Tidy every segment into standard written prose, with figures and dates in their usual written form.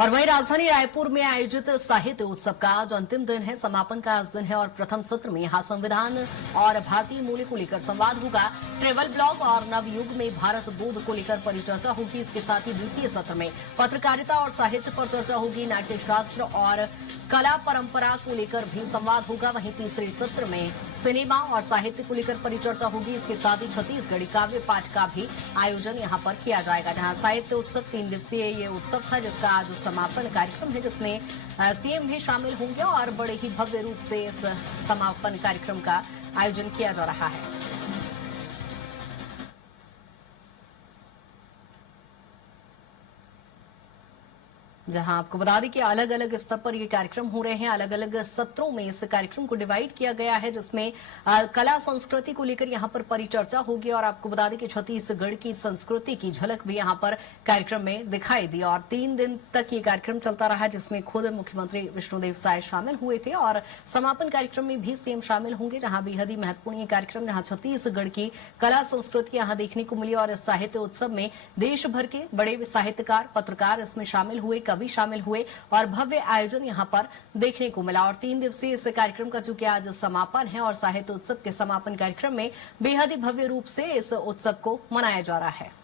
और वहीं राजधानी रायपुर में आयोजित साहित्य उत्सव का आज अंतिम दिन है। समापन का आज दिन है और प्रथम सत्र में यहाँ संविधान और भारतीय मूल्य को लेकर संवाद होगा। ट्रेवल ब्लॉग और नवयुग में भारत बोध को लेकर परिचर्चा होगी। इसके साथ ही द्वितीय सत्र में पत्रकारिता और साहित्य पर चर्चा होगी। नाट्य शास्त्र और कला परंपरा को लेकर भी संवाद होगा। वहीं तीसरे सत्र में सिनेमा और साहित्य को लेकर परिचर्चा होगी। इसके साथ ही छत्तीसगढ़ी काव्य पाठ का भी आयोजन यहां पर किया जाएगा। जहां साहित्य उत्सव 3 दिवसीय ये उत्सव था, जिसका आज समापन कार्यक्रम है, जिसमें सीएम भी शामिल होंगे और बड़े ही भव्य रूप से इस समापन कार्यक्रम का आयोजन किया जा रहा है। जहां आपको बता दें कि अलग अलग स्तर पर ये कार्यक्रम हो रहे हैं। अलग अलग सत्रों में इस कार्यक्रम को डिवाइड किया गया है, जिसमें कला संस्कृति को लेकर यहां पर परिचर्चा होगी। और आपको बता दें कि छत्तीसगढ़ की संस्कृति की झलक भी यहां पर कार्यक्रम में दिखाई दी। और 3 दिन तक ये कार्यक्रम चलता रहा, जिसमें खुद मुख्यमंत्री विष्णुदेव साय शामिल हुए थे और समापन कार्यक्रम में भी सीएम शामिल होंगे। जहां बेहद ही महत्वपूर्ण ये कार्यक्रम, जहां छत्तीसगढ़ की कला संस्कृति यहां देखने को मिली। और इस साहित्य उत्सव में देश भर के बड़े साहित्यकार, पत्रकार इसमें शामिल हुए, भी शामिल हुए और भव्य आयोजन यहां पर देखने को मिला। और 3 दिवसीय इस कार्यक्रम का चूंकि आज समापन है और साहित्य उत्सव के समापन कार्यक्रम में बेहद ही भव्य रूप से इस उत्सव को मनाया जा रहा है।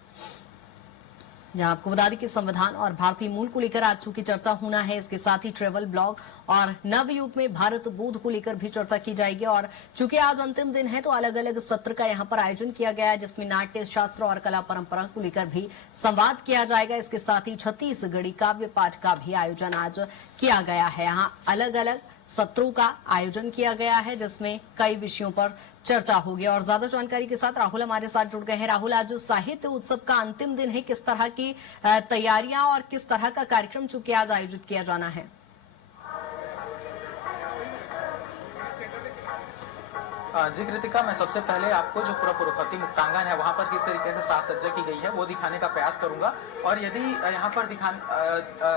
जहां आपको बता दें कि संविधान और भारतीय मूल को लेकर आज चूंकि चर्चा होना है, इसके साथ ही ट्रेवल ब्लॉग और नवयुग में भारत बोध को लेकर भी चर्चा की जाएगी। और चूंकि आज अंतिम दिन है, तो अलग अलग सत्र का यहां पर आयोजन किया गया है, जिसमें नाट्य शास्त्र और कला परंपरा को लेकर भी संवाद किया जाएगा। इसके साथ ही छत्तीसगढ़ी काव्य पाठ का भी आयोजन आज किया गया है। यहाँ अलग अलग सत्रों का आयोजन किया गया है, जिसमें कई विषयों पर चर्चा होगी। और ज्यादा जानकारी के साथ राहुल हमारे साथ जुड़ गए हैं। राहुल, आज जो साहित्य उत्सव का अंतिम दिन है, किस तरह की तैयारियां और किस तरह का कार्यक्रम चूंकि आज आयोजित किया जाना है? जी कृतिका, मैं सबसे पहले आपको जो पूरा पुरुषोत्तम मुक्तांगन है वहां पर किस तरीके से साज सज्जा की गई है वो दिखाने का प्रयास करूंगा। और यदि यहाँ पर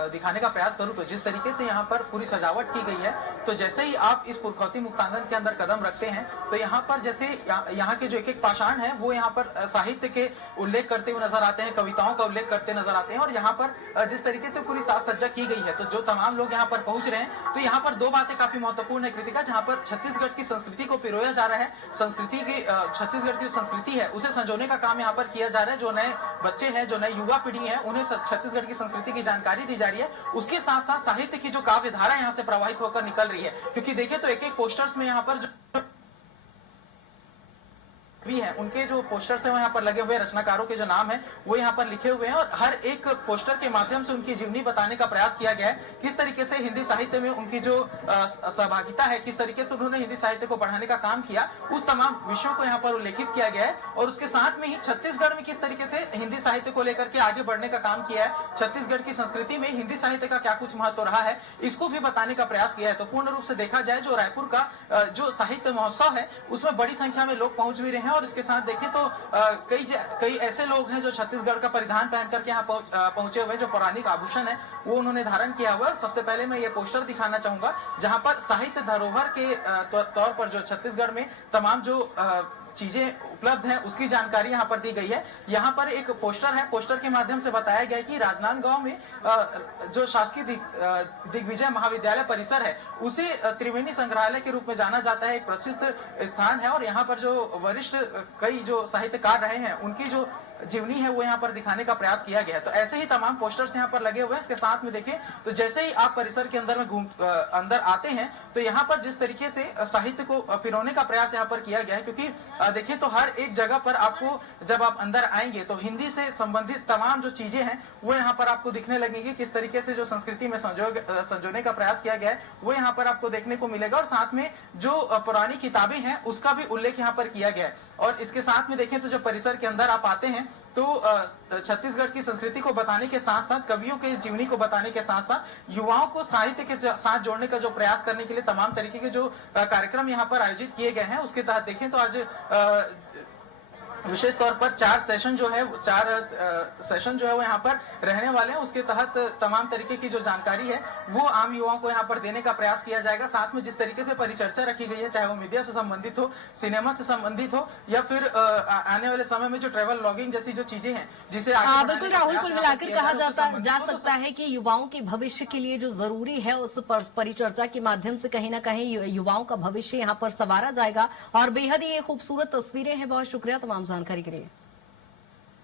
दिखाने का प्रयास करूं तो जिस तरीके से यहाँ पर पूरी सजावट की गई है, तो जैसे ही आप इस पुरुषोत्तम मुक्तांगन के अंदर कदम रखते हैं तो यहाँ पर जैसे यहाँ के जो एक पाषाण है वो यहाँ पर साहित्य के उल्लेख करते हुए नजर आते हैं, कविताओं का उल्लेख करते नजर आते हैं। और यहाँ पर जिस तरीके से पूरी साज सज्जा की गई है, तो जो तमाम लोग यहाँ पर पहुंच रहे हैं, तो यहाँ पर 2 बातें काफी महत्वपूर्ण है कृतिका। जहाँ पर छत्तीसगढ़ की संस्कृति को पिरोया जा रहा है, संस्कृति की छत्तीसगढ़ की संस्कृति है उसे संजोने का काम यहाँ पर किया जा रहा है। जो नए बच्चे हैं, जो नई युवा पीढ़ी है, उन्हें छत्तीसगढ़ की संस्कृति की जानकारी दी जा रही है। उसके साथ साथ साहित्य की जो काव्य धारा यहाँ से प्रवाहित होकर निकल रही है, क्योंकि देखिए तो एक पोस्टर्स में यहाँ पर जो भी है, उनके जो पोस्टर्स हैं वो यहाँ पर लगे हुए, रचनाकारों के जो नाम है वो यहाँ पर लिखे हुए हैं। और हर एक पोस्टर के माध्यम से उनकी जीवनी बताने का प्रयास किया गया है, किस तरीके से हिंदी साहित्य में उनकी जो सहभागिता है, किस तरीके से उन्होंने हिंदी साहित्य को बढ़ाने का काम किया, उस तमाम विषयों को यहाँ पर उल्लेखित किया गया है। और उसके साथ में ही छत्तीसगढ़ में किस तरीके से हिंदी साहित्य को लेकर के आगे बढ़ने का काम किया है, छत्तीसगढ़ की संस्कृति में हिंदी साहित्य का क्या कुछ महत्व रहा है, इसको भी बताने का प्रयास किया है। तो पूर्ण रूप से देखा जाए, जो रायपुर का जो साहित्य महोत्सव है उसमें बड़ी संख्या में लोग पहुंच भी रहे हैं। और इसके साथ देखें तो कई ऐसे लोग हैं जो छत्तीसगढ़ का परिधान पहन करके यहाँ पहुंचे हुए, जो पौराणिक आभूषण है वो उन्होंने धारण किया हुआ है। सबसे पहले मैं ये पोस्टर दिखाना चाहूंगा, जहां पर साहित्य धरोहर के तौर पर जो छत्तीसगढ़ में तमाम जो चीजें उपलब्ध हैं उसकी जानकारी यहाँ पर दी गई है। यहाँ पर एक पोस्टर है, पोस्टर के माध्यम से बताया गया है कि राजनांदगांव में जो शासकीय दिग्विजय महाविद्यालय परिसर है उसे त्रिवेणी संग्रहालय के रूप में जाना जाता है, एक प्रसिद्ध स्थान है। और यहाँ पर जो वरिष्ठ कई जो साहित्यकार रहे हैं उनकी जो जीवनी है वो यहाँ पर दिखाने का प्रयास किया गया है। तो ऐसे ही तमाम पोस्टर्स यहाँ पर लगे हुए हैं। इसके साथ में देखिए तो जैसे ही आप परिसर के अंदर में अंदर आते हैं, तो यहाँ पर जिस तरीके से साहित्य को पिरोने का प्रयास यहाँ पर किया गया है, क्योंकि देखिए तो हर एक जगह पर आपको जब आप अंदर आएंगे तो हिंदी से संबंधित तमाम जो चीजें हैं वो यहाँ पर आपको दिखने लगेंगी। किस तरीके से जो संस्कृति में संजोने का प्रयास किया गया है वो यहाँ पर आपको देखने को मिलेगा। और साथ में जो पुरानी किताबें हैं उसका भी उल्लेख यहाँ पर किया गया है। और इसके साथ में देखें तो जब परिसर के अंदर आप आते हैं तो छत्तीसगढ़ की संस्कृति को बताने के साथ साथ, कवियों के जीवनी को बताने के साथ साथ युवाओं को साहित्य के साथ जोड़ने का जो प्रयास करने के लिए तमाम तरीके के जो कार्यक्रम यहाँ पर आयोजित किए गए हैं, उसके तहत देखें तो आज विशेष तौर पर 4 सेशन जो है 4 सेशन जो है वो यहाँ पर रहने वाले हैं। उसके तहत तमाम तरीके की जो जानकारी है वो आम युवाओं को यहाँ पर देने का प्रयास किया जाएगा। साथ में जिस तरीके से परिचर्चा रखी गई है, चाहे वो मीडिया से संबंधित हो, सिनेमा से संबंधित हो, या फिर आने वाले समय में जो ट्रेवल लॉगिंग जैसी जो चीजें हैं जिसे बिल्कुल राहुल, कुल मिलाकर कहा जा सकता है कि युवाओं के भविष्य के लिए जो जरूरी है उस परिचर्चा के माध्यम से कहीं ना कहीं युवाओं का भविष्य यहाँ पर संवारा जाएगा। और बेहद ही खूबसूरत तस्वीरें हैं। बहुत शुक्रिया तमाम जानकारी के लिए।